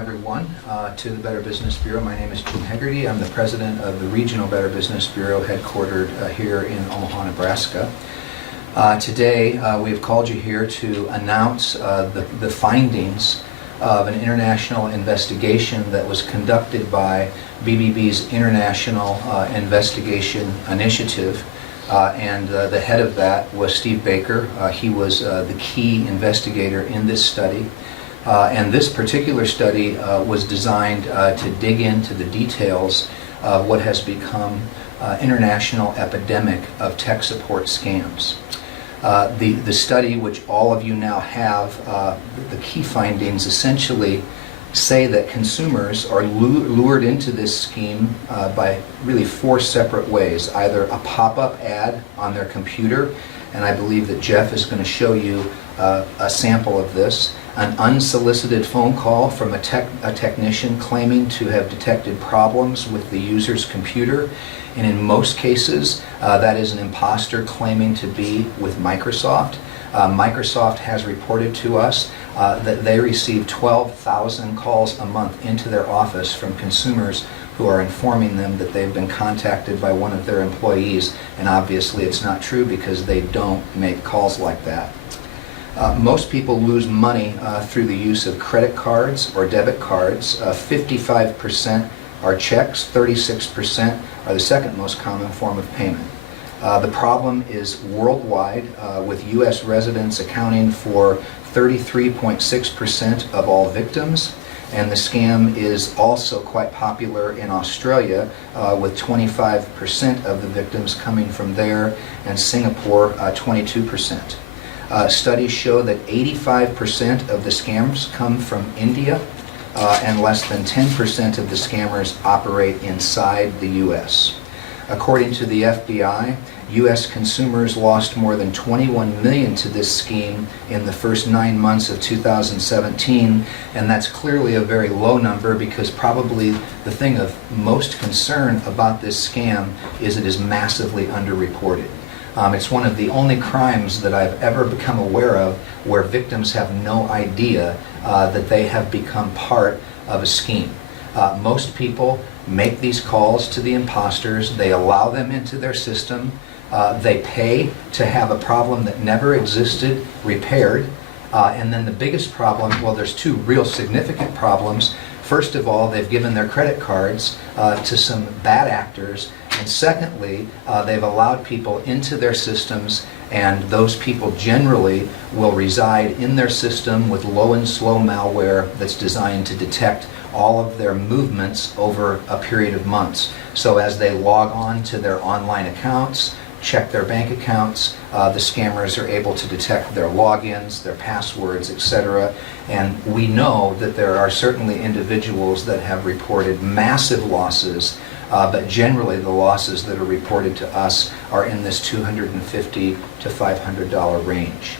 Everyone to the Better Business Bureau. My name is Jim Hegarty. I'm the president of the Regional Better Business Bureau headquartered here in Omaha, Nebraska. Today we have called you here to announce the findings of an international investigation that was conducted by BBB's International Investigation Initiative. And the head of that was Steve Baker. He was the key investigator in this study. And this particular study was designed to dig into the details of what has become international epidemic of tech support scams. The study, which all of you now have, the key findings essentially say that consumers are lured into this scheme by really four separate ways. Either a pop-up ad on their computer, and I believe that Jeff is going to show you a sample of this, an unsolicited phone call from a technician claiming to have detected problems with the user's computer, and in most cases that is an imposter claiming to be with Microsoft. Microsoft has reported to us that they receive 12,000 calls a month into their office from consumers who are informing them that they've been contacted by one of their employees, and obviously it's not true because they don't make calls like that. Most people lose money through the use of credit cards or debit cards. 55% are checks, 36% are the second most common form of payment. The problem is worldwide, with U.S. residents accounting for 33.6% of all victims, and the scam is also quite popular in Australia, with 25% of the victims coming from there, and Singapore 22%. Studies show that 85% of the scams come from India, and less than 10% of the scammers operate inside the U.S. According to the FBI, U.S. consumers lost more than $21 million to this scheme in the first 9 months of 2017, and that's clearly a very low number because probably the thing of most concern about this scam is it is massively underreported. It's one of the only crimes that I've ever become aware of where victims have no idea that they have become part of a scheme. Most people make these calls to the imposters, they allow them into their system, they pay to have a problem that never existed repaired, and then the biggest problem, well, there's two real significant problems. First of all, they've given their credit cards to some bad actors, and secondly, they've allowed people into their systems, and those people generally will reside in their system with low and slow malware that's designed to detect all of their movements over a period of months. So as they log on to their online accounts, check their bank accounts, the scammers are able to detect their logins, their passwords, etc. And we know that there are certainly individuals that have reported massive losses, but generally the losses that are reported to us are in this $250 to $500 range.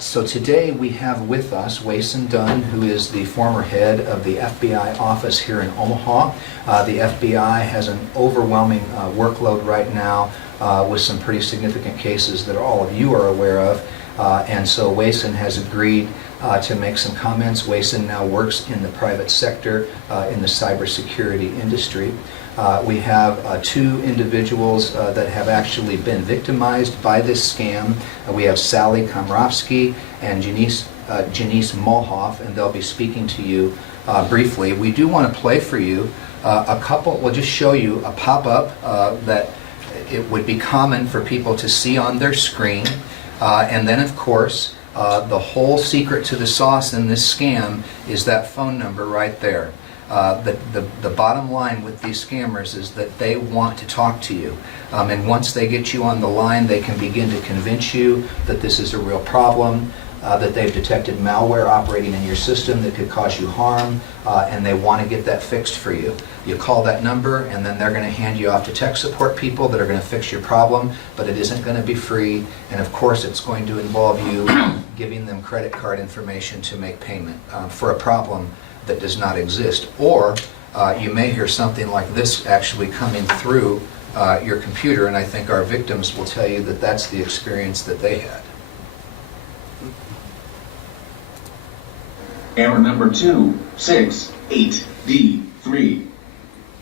So today we have with us Wason Dunn, who is the former head of the FBI office here in Omaha. The FBI has an overwhelming workload right now with some pretty significant cases that all of you are aware of. And so Wason has agreed to make some comments. Wason now works in the private sector in the cybersecurity industry. We have two individuals that have actually been victimized by this scam. We have Sally Komrovsky and Denise Mohawk, and they'll be speaking to you briefly. We do want to play for you a couple, we'll just show you a pop-up that it would be common for people to see on their screen. And then, of course, the whole secret to the sauce in this scam is that phone number right there. The bottom line with these scammers is that they want to talk to you. And once they get you on the line, they can begin to convince you that this is a real problem, that they've detected malware operating in your system that could cause you harm, and they want to get that fixed for you. You call that number, and then they're going to hand you off to tech support people that are going to fix your problem, but it isn't going to be free, and of course it's going to involve you giving them credit card information to make payment for a problem that does not exist. Or you may hear something like this actually coming through your computer, and I think our victims will tell you that that's the experience that they had. Error number 268D3.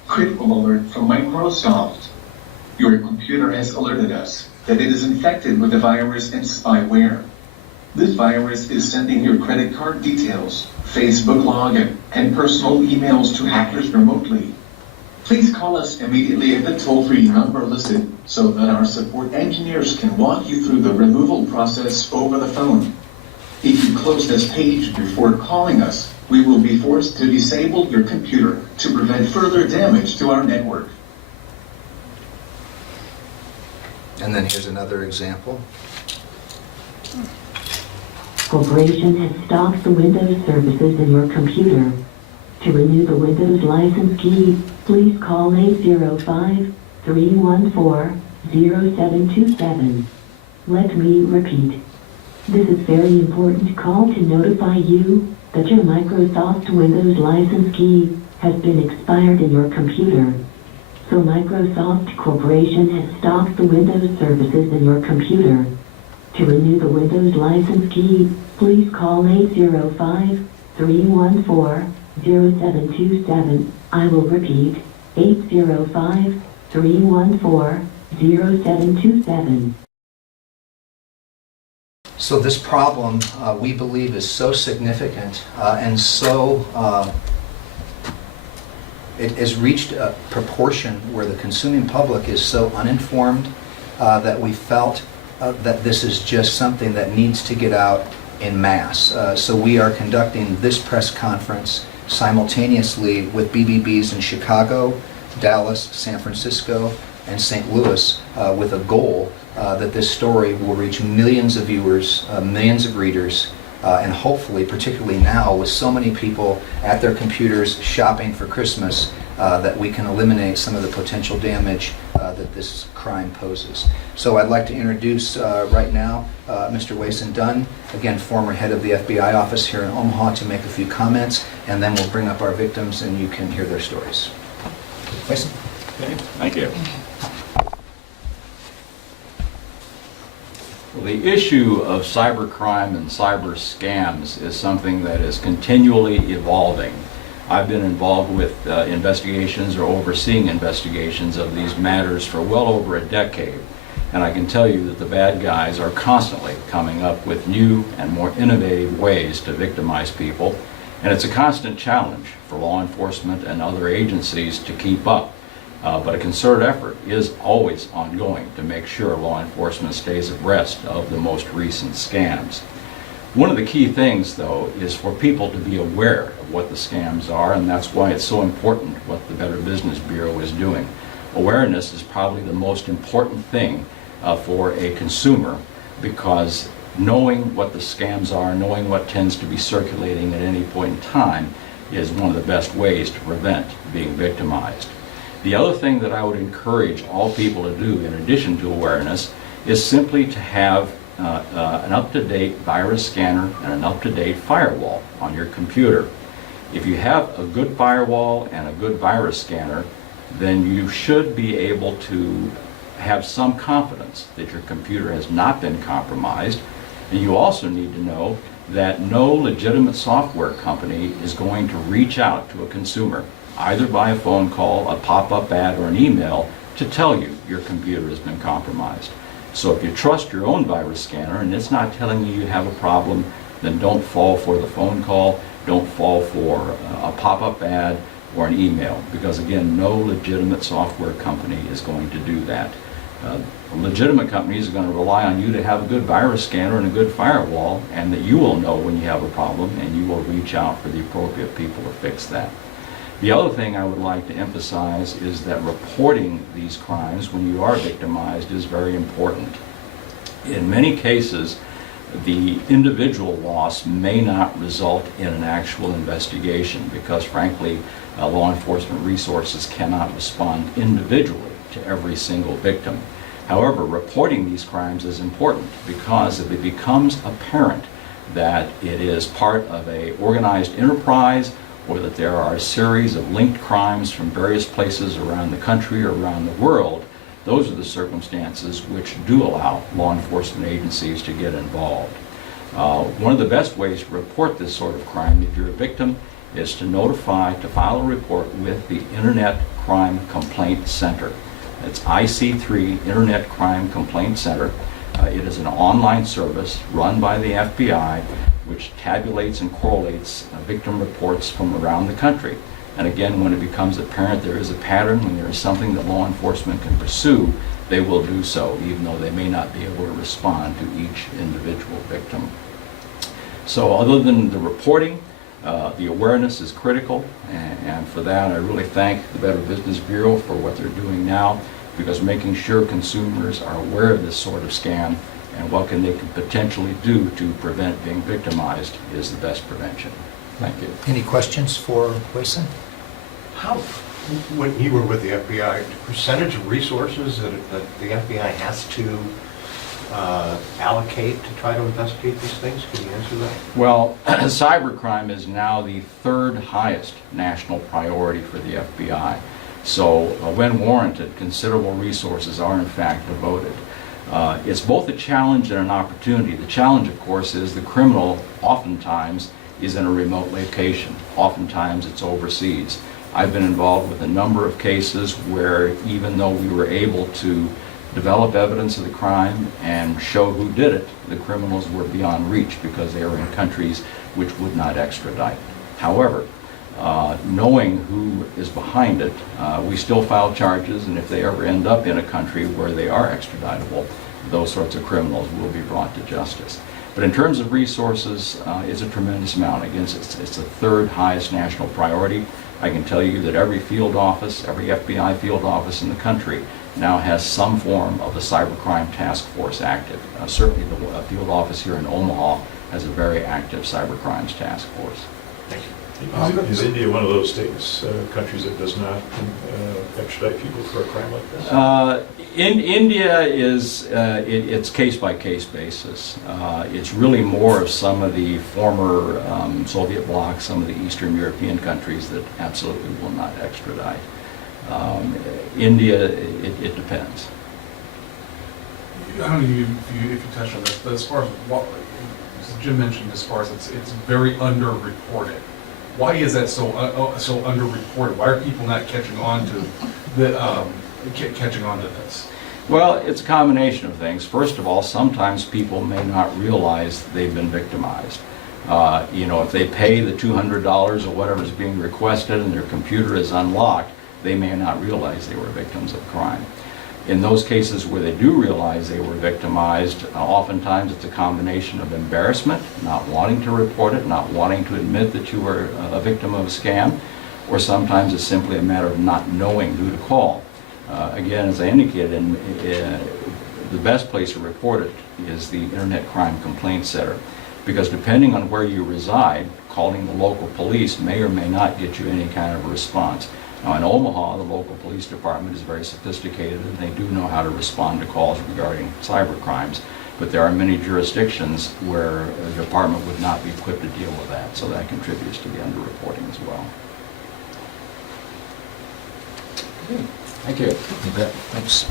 Critical alert from Microsoft. Your computer has alerted us that it is infected with a virus and spyware. This virus is sending your credit card details, Facebook login, and personal emails to hackers remotely. Please call us immediately at the toll-free number listed so that our support engineers can walk you through the removal process over the phone. If you close this page before calling us, we will be forced to disable your computer to prevent further damage to our network. And then here's another example. Corporation has stopped the Windows services in your computer. To renew the Windows license key, please call 805-314-0727. Let me repeat. This is very important call to notify you that your Microsoft Windows license key has been expired in your computer. So Microsoft Corporation has stopped the Windows services in your computer. To renew the Windows license key, please call 805-314-0727. I will repeat, 805-314-0727. So this problem, we believe, is so significant and so it has reached a proportion where the consuming public is so uninformed that we felt that this is just something that needs to get out in mass. So we are conducting this press conference simultaneously with BBBs in Chicago, Dallas, San Francisco, and St. Louis with a goal that this story will reach millions of viewers, millions of readers, and hopefully, particularly now, with so many people at their computers shopping for Christmas, that we can eliminate some of the potential damage that this crime poses. So I'd like to introduce right now Mr. Wason Dunn, again, former head of the FBI office here in Omaha, to make a few comments, and then we'll bring up our victims and you can hear their stories. Wason? Okay, thank you. Well, the issue of cybercrime and cyber scams is something that is continually evolving. I've been involved with investigations or overseeing investigations of these matters for well over a decade. And I can tell you that the bad guys are constantly coming up with new and more innovative ways to victimize people. And it's a constant challenge for law enforcement and other agencies to keep up. But a concerted effort is always ongoing to make sure law enforcement stays abreast of the most recent scams. One of the key things, though, is for people to be aware of what the scams are, and that's why it's so important what the Better Business Bureau is doing. Awareness is probably the most important thing for a consumer, because knowing what the scams are, knowing what tends to be circulating at any point in time, is one of the best ways to prevent being victimized. The other thing that I would encourage all people to do, in addition to awareness, is simply to have an up-to-date virus scanner and an up-to-date firewall on your computer. If you have a good firewall and a good virus scanner, then you should be able to have some confidence that your computer has not been compromised. And you also need to know that no legitimate software company is going to reach out to a consumer, either by a phone call, a pop-up ad, or an email, to tell you your computer has been compromised. So if you trust your own virus scanner and it's not telling you you have a problem, then don't fall for the phone call, don't fall for a pop-up ad or an email, because again, no legitimate software company is going to do that. Legitimate companies are going to rely on you to have a good virus scanner and a good firewall, and that you will know when you have a problem and you will reach out for the appropriate people to fix that. The other thing I would like to emphasize is that reporting these crimes when you are victimized is very important. In many cases, the individual loss may not result in an actual investigation because, frankly, law enforcement resources cannot respond individually to every single victim. However, reporting these crimes is important because if it becomes apparent that it is part of an organized enterprise, or that there are a series of linked crimes from various places around the country or around the world, those are the circumstances which do allow law enforcement agencies to get involved. One of the best ways to report this sort of crime, if you're a victim, is to file a report with the Internet Crime Complaint Center. It's IC3, Internet Crime Complaint Center. It is an online service run by the FBI which tabulates and correlates victim reports from around the country. And again, when it becomes apparent there is a pattern, when there is something that law enforcement can pursue, they will do so, even though they may not be able to respond to each individual victim. So other than the reporting, the awareness is critical, and for that I really thank the Better Business Bureau for what they're doing now, because making sure consumers are aware of this sort of scam and what they can potentially do to prevent being victimized is the best prevention. Thank you. Any questions for Wayson? How, when you were with the FBI, the percentage of resources that the FBI has to allocate to try to investigate these things? Can you answer that? Well, cybercrime is now the third highest national priority for the FBI. So when warranted, considerable resources are in fact devoted. It's both a challenge and an opportunity. The challenge, of course, is the criminal oftentimes is in a remote location. Oftentimes it's overseas. I've been involved with a number of cases where even though we were able to develop evidence of the crime and show who did it, the criminals were beyond reach because they were in countries which would not extradite. However, knowing who is behind it, we still file charges, and if they ever end up in a country where they are extraditable, those sorts of criminals will be brought to justice. But in terms of resources, it's a tremendous amount. Again, it's the third highest national priority. I can tell you that every field office, every FBI field office in the country now has some form of the cybercrime task force active. Certainly the field office here in Omaha has a very active cybercrimes task force. Thank you. Is India one of those states, countries that does not extradite people for a crime like this? In India is it's case-by-case basis. It's really more of some of the former Soviet bloc, some of the Eastern European countries that absolutely will not extradite. India, it depends. I don't know if you touched on this, but as far as what Jim mentioned, as far as it's very underreported. Why is that so underreported? Why are people not catching on to this? Well, it's a combination of things. First of all, sometimes people may not realize they've been victimized. If they pay the $200 or whatever is being requested and their computer is unlocked, they may not realize they were victims of crime. In those cases where they do realize they were victimized, oftentimes it's a combination of embarrassment, not wanting to report it, not wanting to admit that you were a victim of a scam, or sometimes it's simply a matter of not knowing who to call. Again, as I indicated, the best place to report it is the Internet Crime Complaint Center, because depending on where you reside, calling the local police may or may not get you any kind of a response. Now in Omaha, the local police department is very sophisticated and they do know how to respond to calls regarding cyber crimes, but there are many jurisdictions where a department would not be equipped to deal with that, so that contributes to the underreporting as well. Okay. Thank you. You bet. Thanks.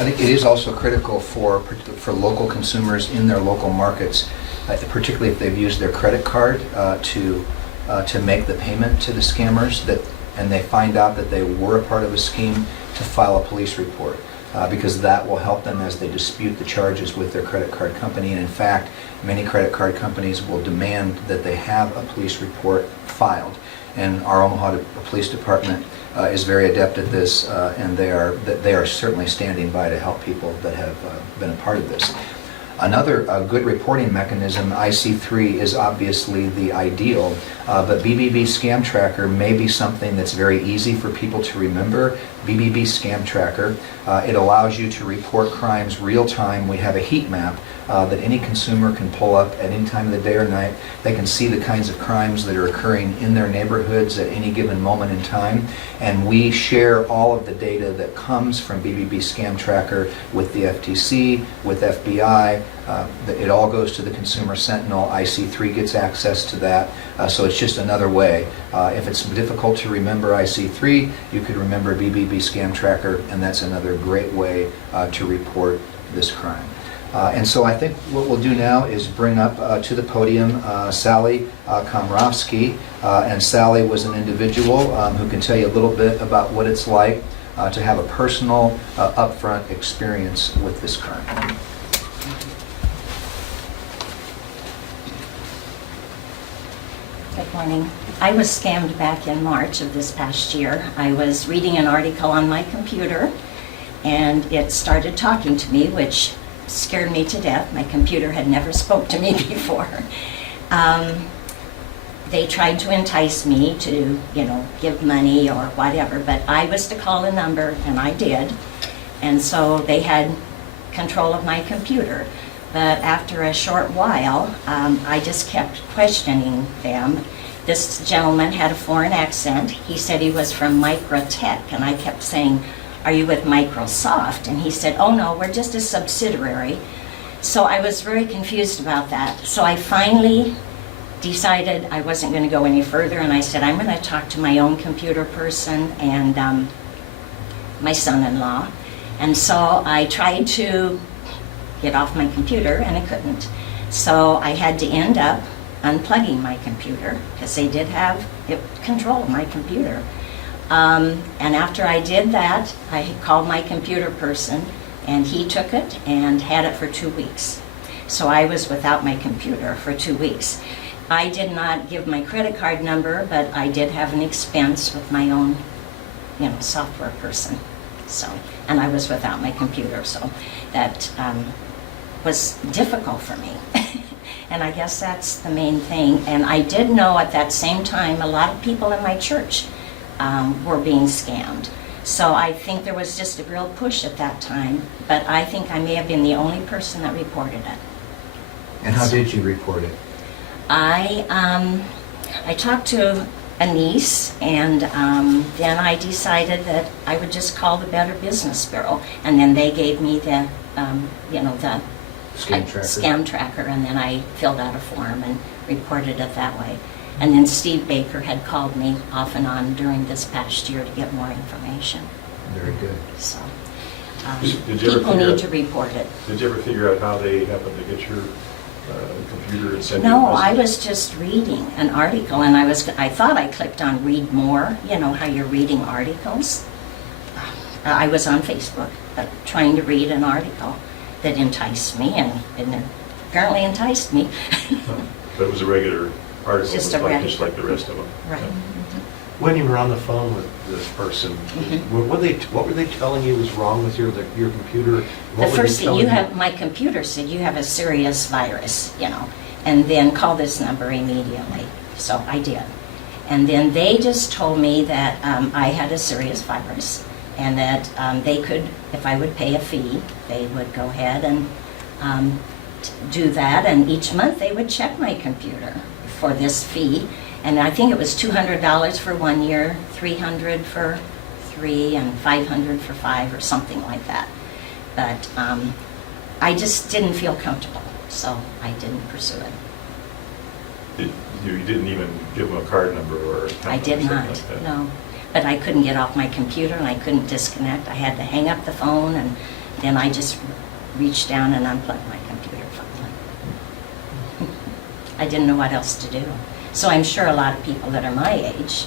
I think it is also critical for local consumers in their local markets, particularly if they've used their credit card to make the payment to the scammers, and they find out that they were a part of a scheme, to file a police report, because that will help them as they dispute the charges with their credit card company. And in fact, many credit card companies will demand that they have a police report filed. And our Omaha Police Department is very adept at this, and they are certainly standing by to help people that have been a part of this. Another good reporting mechanism, IC3, is obviously the ideal, but Bbb Scam Tracker may be something that's very easy for people to remember. Bbb Scam Tracker, it allows you to report crimes real time. We have a heat map that any consumer can pull up at any time of the day or night. They can see the kinds of crimes that are occurring in their neighborhoods at any given moment in time, and we share all of the data that comes from Bbb Scam Tracker with the FTC, with FBI. It all goes to the Consumer Sentinel. IC3 gets access to that, so it's just another way. If it's difficult to remember IC3, you could remember Bbb Scam Tracker, and that's another great way to report this crime. And so I think what we'll do now is bring up to the podium Sally Komrovsky. And Sally was an individual who can tell you a little bit about what it's like to have a personal upfront experience with this crime. Good morning. I was scammed back in March of this past year. I was reading an article on my computer, and it started talking to me, which scared me to death. My computer had never spoke to me before. They tried to entice me to, give money or whatever, but I was to call a number, and I did. And so they had control of my computer. But after a short while, I just kept questioning them. This gentleman had a foreign accent. He said he was from Microtech, and I kept saying, "Are you with Microsoft?" And he said, "Oh no, we're just a subsidiary." So I was very confused about that. So I finally decided I wasn't going to go any further, and I said, I'm going to talk to my own computer person and my son-in-law. And so I tried to get off my computer, and I couldn't. So I had to end up unplugging my computer, because they did have control of my computer. And after I did that, I called my computer person, and he took it and had it for 2 weeks. So I was without my computer for 2 weeks. I did not give my credit card number, but I did have an expense with my own, software person. So, and I was without my computer, so that was difficult for me. And I guess that's the main thing. And I did know at that same time a lot of people in my church were being scammed. So I think there was just a real push at that time, but I think I may have been the only person that reported it. And how did you report it? I talked to a niece, and then I decided that I would just call the Better Business Bureau, and then they gave me the, the Scam tracker, and then I filled out a form and reported it that way. And then Steve Baker had called me off and on during this past year to get more information. Very good. So Did you ever people figure need out- to report it. Did you ever figure out how they happened to get your computer and send you a No, message? I was just reading an article, and I thought I clicked on read more, how you're reading articles. I was on Facebook trying to read an article that enticed me, and it apparently enticed me. But it was a regular article, Just just a like, regular- the rest of them. Right. When you were on the phone with this person, what were they telling you was wrong with your computer? The What were they first thing telling my computer said, you have a serious virus, and then call this number immediately. So I did. And then they just told me that I had a serious virus, and that they could, if I would pay a fee, they would go ahead and do that, and each month they would check my computer for this fee. And I think it was $200 for 1 year, $300 for 3, and $500 for 5, or something like that. But I just didn't feel comfortable, so I didn't pursue it. You didn't even give them a card number or account I number did or something not, like that? no. But I couldn't get off my computer, and I couldn't disconnect. I had to hang up the phone, and then I just reached down and unplugged my computer finally. I didn't know what else to do. So I'm sure a lot of people that are my age,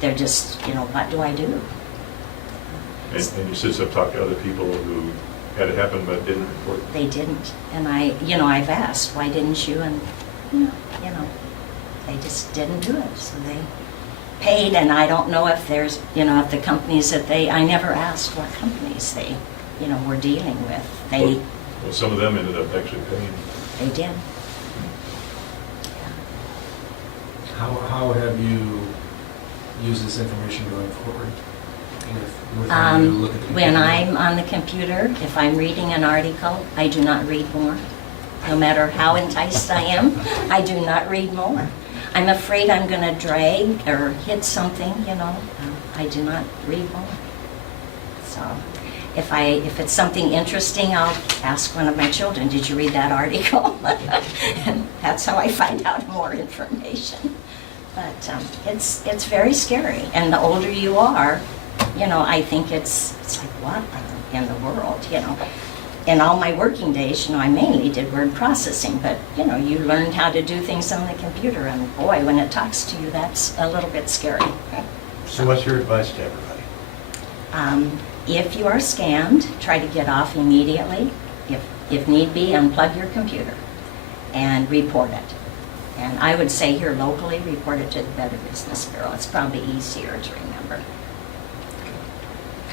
they're just, what do I do? And you said have talked to other people who had it happen but didn't report? They didn't. And I've asked, why didn't you? And, they just didn't do it. So they paid, and I don't know if there's, if the companies that I never asked what companies they, were dealing with. Well, some of them ended up actually paying. They did. How have you used this information going forward? With how you look at the When computer? I'm on the computer, if I'm reading an article, I do not read more. No matter how enticed I am, I do not read more. I'm afraid I'm going to drag or hit something, I do not read more. So if it's something interesting, I'll ask one of my children, did you read that article? And that's how I find out more information. But it's very scary. And the older you are, I think it's like, what in the world, in all my working days, I mainly did word processing, but, you learned how to do things on the computer, and boy, when it talks to you, that's a little bit scary. So what's your advice to everybody? If you are scammed, try to get off immediately. If need be, unplug your computer and report it. And I would say here locally, report it to the Better Business Bureau. It's probably easier to remember.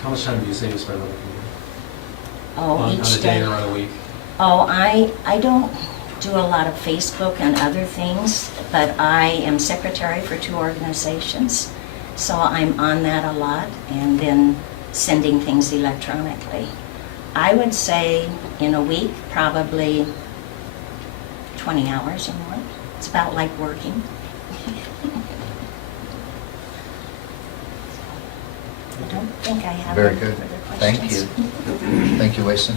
How much time do you say you spend on the computer? Oh, On each a day day. or on a week? Oh, I don't do a lot of Facebook and other things, but I am secretary for 2 organizations, so I'm on that a lot, and then sending things electronically. I would say in a week, probably 20 hours or more. It's about like working. I don't think I have Very any good. further Thank questions. you. Thank you, Wason.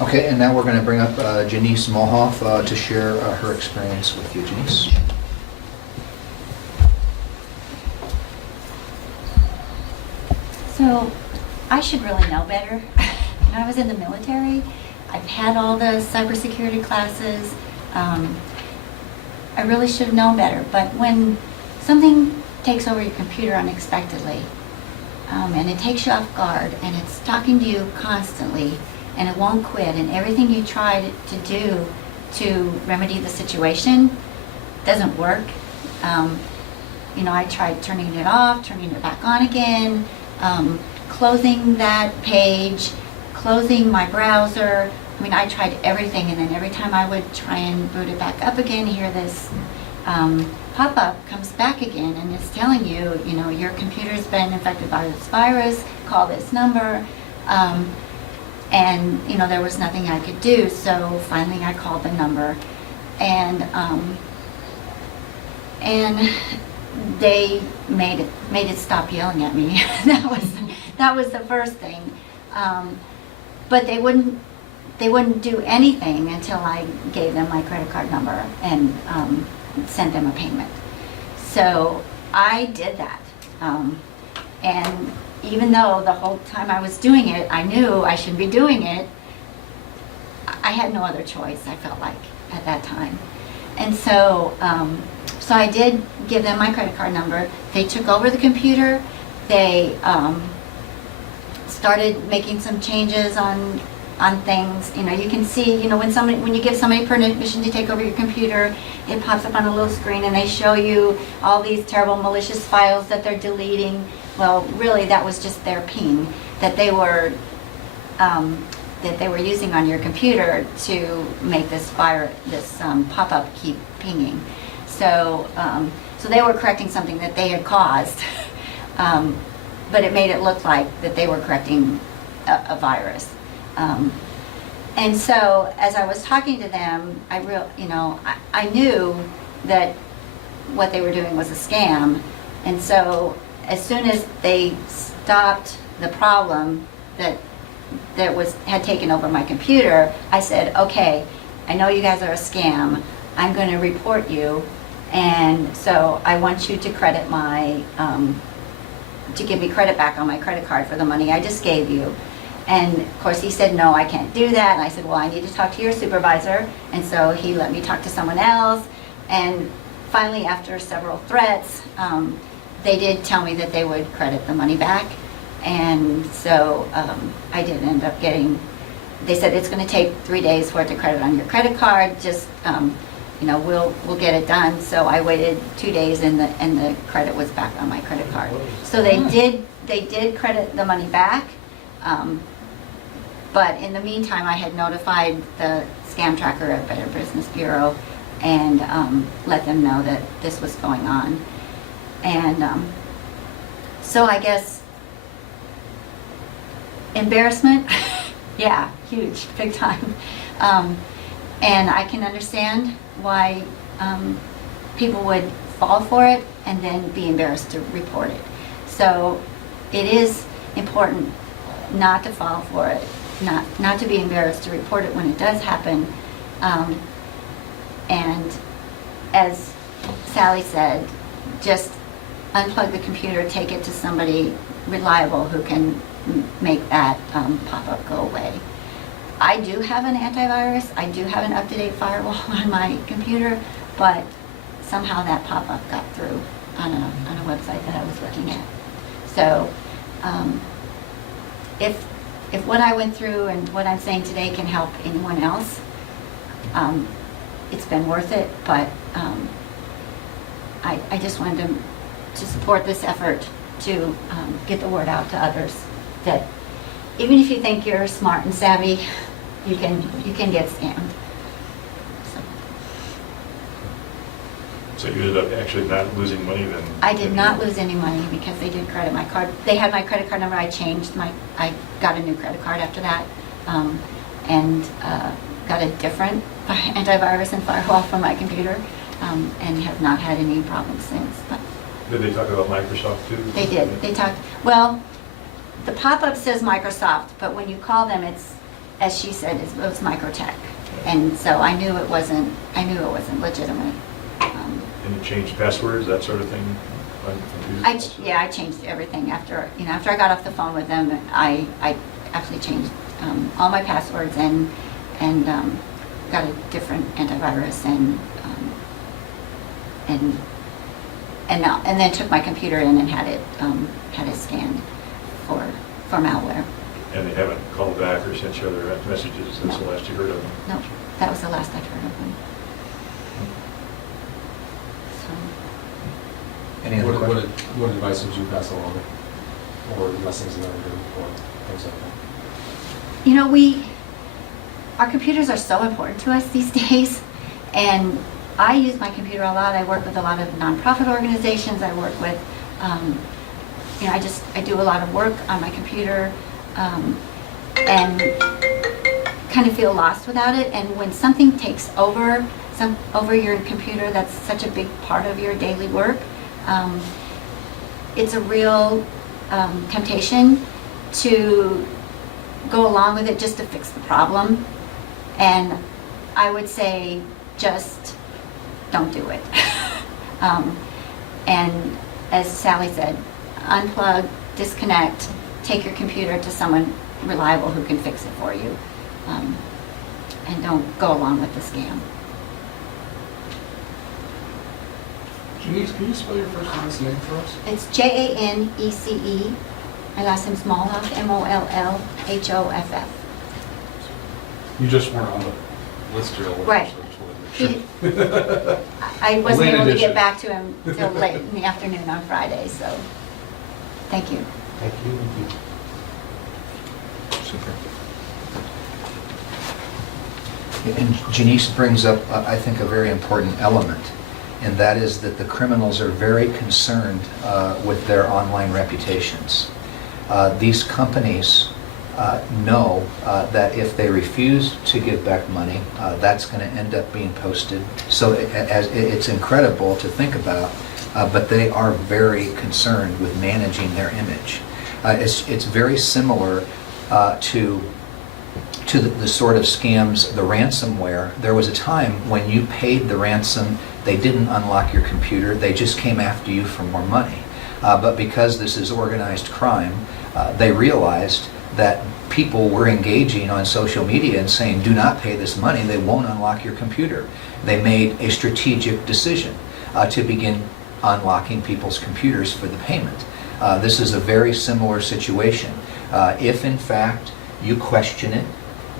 Okay, and now we're going to bring up Denise Mohawk to share her experience with you. Denise? So, I should really know better. When I was in the military, I've had all the cybersecurity classes. I really should have known better, but when something takes over your computer unexpectedly, and it takes you off guard, and it's talking to you constantly, and it won't quit, and everything you try to do to remedy the situation doesn't work. I tried turning it off, turning it back on again, closing that page, closing my browser. I tried everything, and then every time I would try and boot it back up again, hear this pop-up comes back again, and it's telling you, your computer's been infected by this virus, call this number. And there was nothing I could do, so finally I called the number, and they made it stop yelling at me. that was the first thing. But they wouldn't do anything until I gave them my credit card number and sent them a payment. So I did that, and even though the whole time I was doing it, I knew I shouldn't be doing it, I had no other choice, I felt like, at that time. And so, so I did give them my credit card number. They took over the computer. They started making some changes on things. You can see, when you give somebody permission to take over your computer, it pops up on a little screen and they show you all these terrible malicious files that they're deleting. Well, really, that was just their ping that they were using on your computer to make this pop-up keep pinging. So, so they were correcting something that they had caused, but it made it look like that they were correcting a virus. And so, as I was talking to them, I knew that what they were doing was a scam, and so as soon as they stopped the problem that had taken over my computer, I said, okay, I know you guys are a scam. I'm going to report you, and so I want you to credit to give me credit back on my credit card for the money I just gave you. And of course he said, no, I can't do that. And I said, well, I need to talk to your supervisor. And so he let me talk to someone else. And finally, after several threats, they did tell me that they would credit the money back. And so I did end up getting, they said it's going to take 3 days for it to credit on your credit card. Just, we'll get it done. So I waited 2 days and the credit was back on my credit card. So they did credit the money back. But in the meantime, I had notified the Scam Tracker at Better Business Bureau and let them know that this was going on. And so I guess embarrassment, yeah, huge, big time. And I can understand why people would fall for it and then be embarrassed to report it. So it is important not to fall for it, not to be embarrassed to report it when it does happen. And as Sally said, just unplug the computer, take it to somebody reliable who can make that pop-up go away. I do have an antivirus, I do have an up-to-date firewall on my computer, but somehow that pop-up got through on a website that I was looking at. So if what I went through and what I'm saying today can help anyone else, it's been worth it, but I just wanted to support this effort to get the word out to others that even if you think you're smart and savvy, you can get scammed. So you ended up actually not losing money then? I did not lose any money because they did credit my card. They had my credit card number. I got a new credit card after that, and got a different antivirus and firewall from my computer, and have not had any problems since. But did they talk about Microsoft too? they did. They talked. Well, the pop-up says Microsoft, but when you call them, it's, as she said, it was Microtech, and so I knew it wasn't legitimate. And you changed passwords, that sort of thing? on computers? I changed everything after I got off the phone with them. I actually changed all my passwords and got a different antivirus and then took my computer in and had it scanned for malware. And they haven't called back or sent you other messages? That's the last you heard of them? No, that was the last I'd heard of them. Any other questions? What advice would you pass along, or lessons learned, or things like that? You know, our computers are so important to us these days, and I use my computer a lot. I work with a lot of nonprofit organizations. I work with, I do a lot of work on my computer, and kind of feel lost without it. And when something takes over your computer, that's such a big part of your daily work. It's a real temptation to go along with it just to fix the problem. And I would say just don't do it. And as Sally said, unplug, disconnect, take your computer to someone reliable who can fix it for you. And don't go along with the scam. Denise, can you spell your first and last name for us? It's Janece. My last name's Mohawk, Mollhoff. You just weren't on the list here. Right. So I just wanted to make sure. I wasn't Late able to edition. get back to him till late in the afternoon on Friday, so thank you. Thank you. Super. And Janice brings up, I think, a very important element, and that is that the criminals are very concerned with their online reputations. These companies know that if they refuse to give back money, that's going to end up being posted. So it's incredible to think about, but they are very concerned with managing their image. It's very similar to the sort of scams, the ransomware. There was a time when you paid the ransom, they didn't unlock your computer, they just came after you for more money. But because this is organized crime, they realized that people were engaging on social media and saying, do not pay this money, they won't unlock your computer. They made a strategic decision to begin unlocking people's computers for the payment. This is a very similar situation. If in fact you question it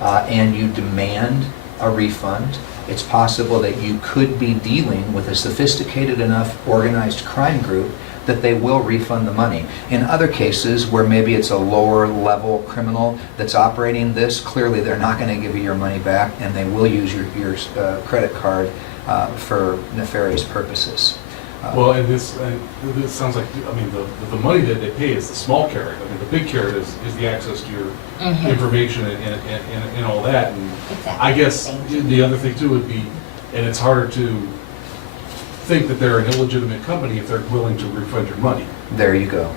and you demand a refund, it's possible that you could be dealing with a sophisticated enough organized crime group that they will refund the money. In other cases where maybe it's a lower level criminal that's operating this, clearly they're not going to give you your money back and they will use your credit card for nefarious purposes. Well, and this sounds like, I mean, the money that they pay is the small carrot. I mean, the big carrot is the access to your information and all that. And Exactly. I guess the other thing too would be, and it's harder to think that they're an illegitimate company if they're willing to refund your money. There you go.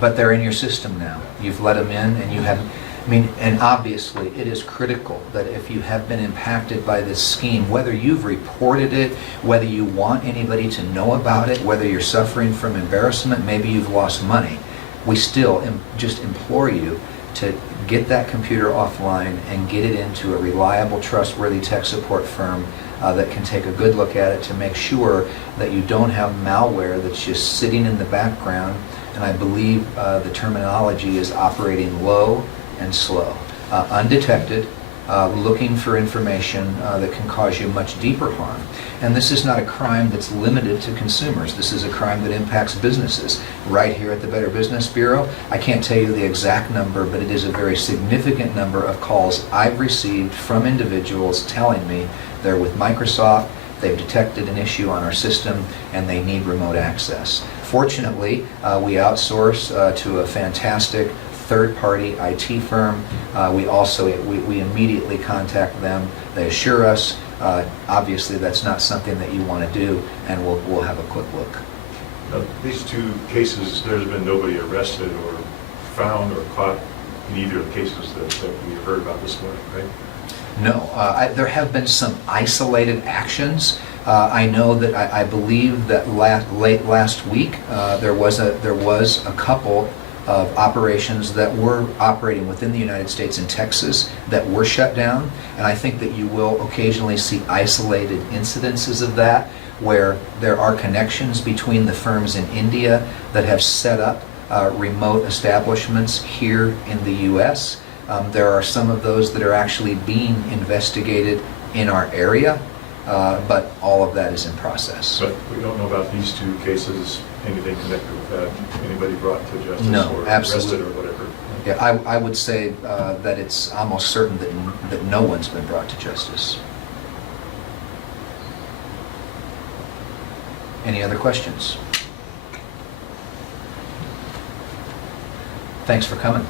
But they're in your system now. You've let them in and you haven't. I mean, and obviously it is critical that if you have been impacted by this scheme, whether you've reported it, whether you want anybody to know about it, whether you're suffering from embarrassment, maybe you've lost money, we still just implore you to get that computer offline and get it into a reliable, trustworthy tech support firm that can take a good look at it to make sure that you don't have malware that's just sitting in the background. And I believe the terminology is operating low and slow, undetected, looking for information that can cause you much deeper harm. And this is not a crime that's limited to consumers. This is a crime that impacts businesses. Right here at the Better Business Bureau, I can't tell you the exact number, but it is a very significant number of calls I've received from individuals telling me they're with Microsoft, they've detected an issue on our system, and they need remote access. Fortunately, we outsource to a fantastic third-party IT firm. We immediately contact them. They assure us, obviously that's not something that you want to do, and we'll have a quick look. Now, these two cases, there's been nobody arrested or found or caught in either of the cases that we heard about this morning, right? No, there have been some isolated actions. I know that I believe that late last week there was a couple of operations that were operating within the United States in Texas that were shut down, and I think that you will occasionally see isolated incidences of that where there are connections between the firms in India that have set up remote establishments here in the U.S. There are some of those that are actually being investigated in our area, but all of that is in process. But we don't know about these two cases, anything connected with that, anybody brought to justice or absolutely. arrested or whatever? Yeah, I would say that it's almost certain that no one's been brought to justice. Any other questions? Thanks for coming.